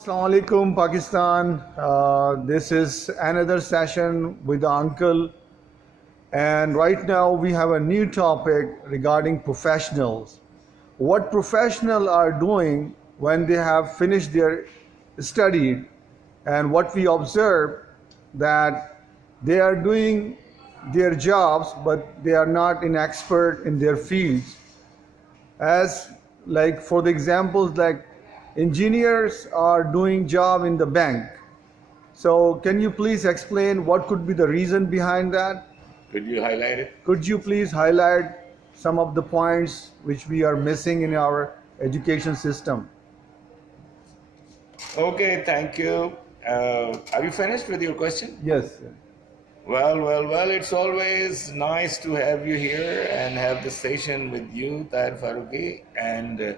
Assalamu alaikum, Pakistan. This is another session with the uncle, and right now we have a new topic regarding professionals. What professionals are doing when they have finished their study, and what we observe that they are doing their jobs, but they are not an expert in their fields. As like for the examples, like engineers are doing job in the bank. So can you please explain what could be the reason behind that? Could you highlight it? Could you please highlight some of the points which we are missing in our education system? Okay, thank you. Are you finished with your question? Yes. Well, it's always nice to have you here and have the session with you, Tahir Faruqi. And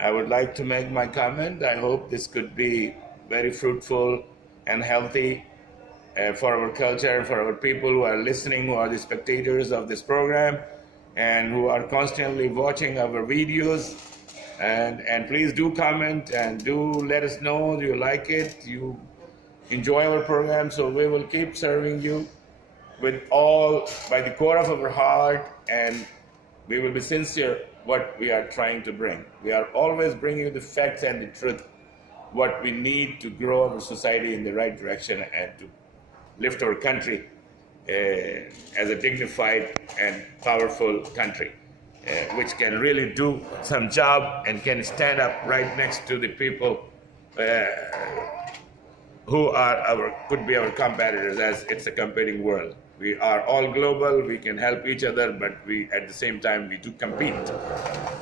I would like to make my comment. I hope this could be very fruitful and healthy for our culture, for our people who are listening, who are the spectators of this program, and who are constantly watching our videos. And please do comment and do let us know you like it, you enjoy our program. So we will keep serving you with all by the core of our heart, and we will be sincere what we are trying to bring. We are always bringing you the facts and the truth, what we need to grow our society in the right direction and to lift our country as a dignified and powerful country, which can really do some job and can stand up right next to the people who are could be our competitors, as it's a competing world. We are all global, we can help each other, but we at the same time we do compete.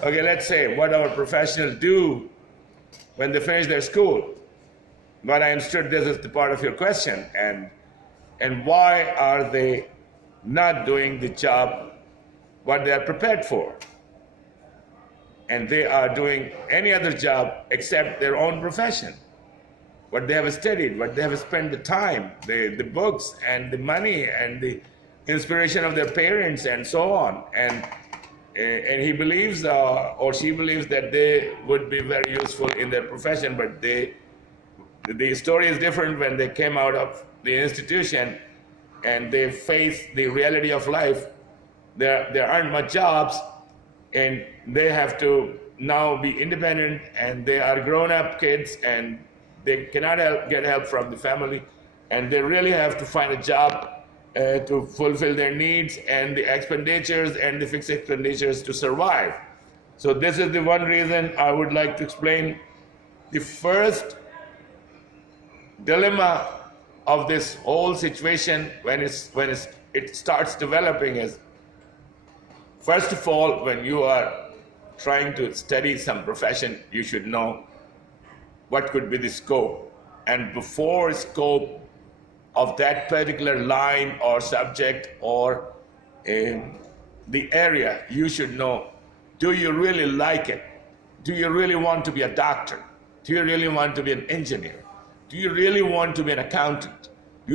Okay, let's say what our professionals do when they finish their school. But I understood this is the part of your question, and why are they not doing the job what they are prepared for? And they are doing any other job except their own profession. What they have studied, what they have spent the time, the books and the money and the inspiration of their parents and so on. And he believes or she believes that they would be very useful in their profession, but the story is different when they came out of the institution and they face the reality of life. There aren't much jobs, and they have to now be independent, and they are grown-up kids, and they cannot get help from the family, and they really have to find a job to fulfill their needs and the expenditures and the fixed expenditures to survive. So this is the one reason I would like to explain. The first dilemma of this whole situation when it starts developing is, first of all, when you are trying to study some profession, you should know what could be the scope. And before scope of that particular line or subject or the area, you should know, do you really like it? Do you really want to be a doctor? Do you really want to be an engineer? Do you really want to be an accountant? Do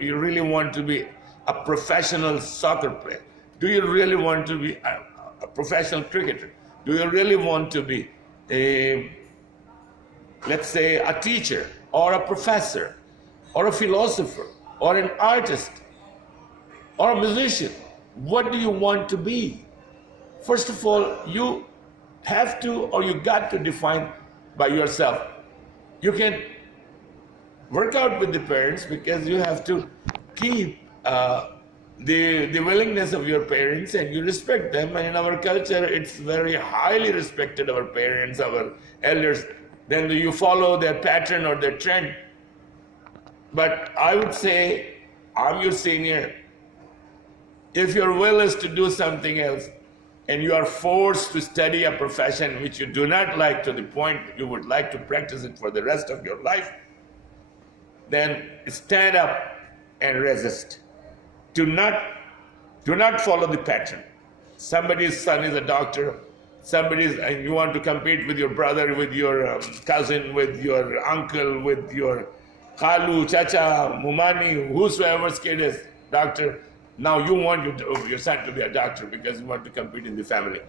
you really want to be a professional soccer player? Do you really want to be a professional cricketer? Do you really want to be let's say a teacher or a professor or a philosopher or an artist or a musician? What do you want to be? First of all, you have to, or you got to define by yourself. You can work out with the parents because you have to keep the willingness of your parents, and you respect them. And in our culture, it's very highly respected, our parents, our elders. Then you follow their pattern or their trend. But I would say, I'm your senior. If your will is to do something else, and you are forced to study a profession which you do not like to the point you would like to practice it for the rest of your life, then stand up and resist. Do not follow the pattern. Somebody's son is a doctor, and you want to compete with your brother, with your cousin, with your uncle, with your khalu, chacha, mumani, whosoever's kid is doctor. Now you want your son to be a doctor because you want to compete in the family.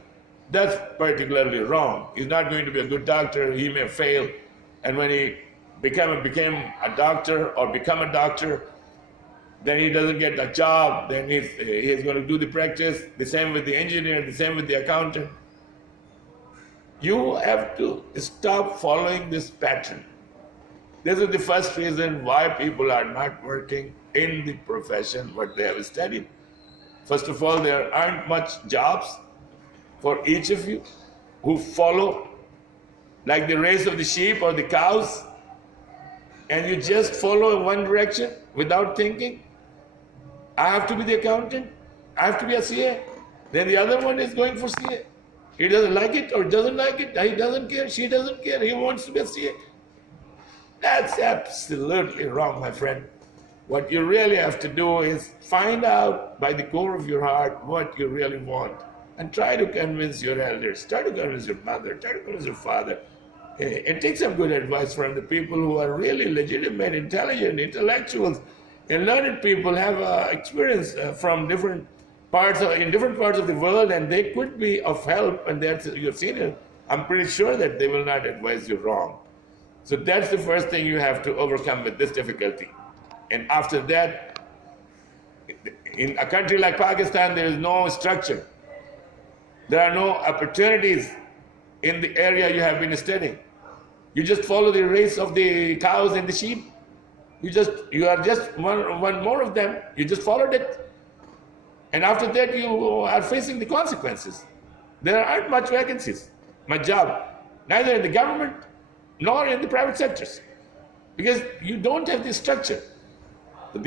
That's particularly wrong. He's not going to be a good doctor. He may fail. And when he became a doctor or become a doctor, then he doesn't get a job, then he's going to do the practice. The same with the engineer, the same with the accountant. You have to stop following this pattern. This is the first reason why people are not working in the profession what they have studied. First of all, there aren't much jobs for each of you who follow like the race of the sheep or the cows, and you just follow in one direction without thinking. I have to be the accountant, I have to be a CA. Then the other one is going for CA. He doesn't like it or doesn't like it, he doesn't care, she doesn't care, he wants to be a CA. That's absolutely wrong, my friend. What you really have to do is find out by the core of your heart what you really want and try to convince your elders, try to convince your mother, try to convince your father, and take some good advice from the people who are really legitimate, intelligent, intellectuals, and learned people have experience from different parts of the world, and they could be of help, and that's your senior. I'm pretty sure that they will not advise you wrong. So that's the first thing you have to overcome with this difficulty. And after that, in a country like Pakistan, there is no structure. There are no opportunities in the area you have been studying. You just follow the race of the cows and the sheep. You are just one more of them. You just followed it. And after that, you are facing the consequences. There aren't much vacancies, much job, neither in the government nor in the private sectors, because you don't have the structure. So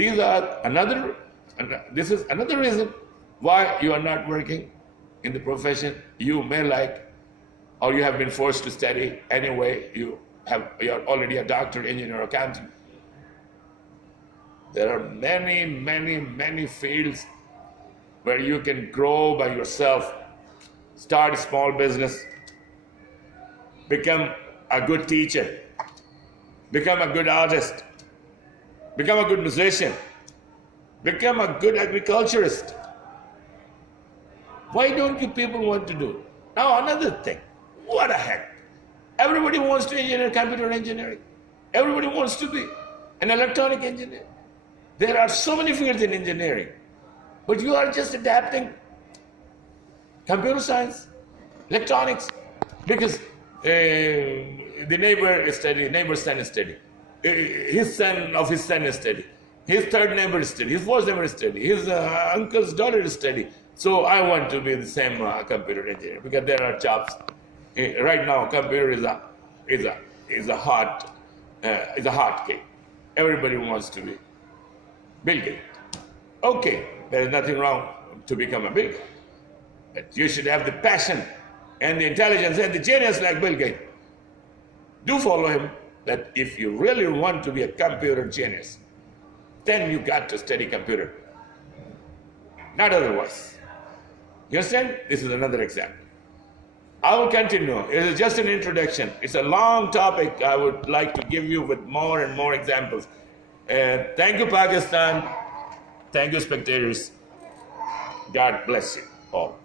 this is another reason why you are not working in the profession you may like, or you have been forced to study anyway. You are already a doctor, engineer, accountant. There are many, many, many fields where you can grow by yourself, start a small business, become a good teacher, become a good artist, become a good musician, become a good agriculturist. Why don't you people want to do? Now another thing, what the heck? Everybody wants to engineer computer engineering. Everybody wants to be an electronic engineer. There are so many fields in engineering, but you are just adapting computer science, electronics, because the neighbor's son is studying. His son of his son is studying. His third neighbor is studying. His fourth neighbor is studying. His uncle's daughter is studying. So I want to be the same computer engineer, because there are jobs. Right now, computer is a hot cake. Everybody wants to be Bill Gates. Okay, there is nothing wrong to become a Bill Gates, but you should have the passion and the intelligence and the genius like Bill Gates. Do follow him, that if you really want to be a computer genius, then you got to study computer, not otherwise. You understand? This is another example. I will continue. It is just an introduction. It's a long topic. I would like to give you with more and more examples. Thank you, Pakistan. Thank you, spectators. God bless you all.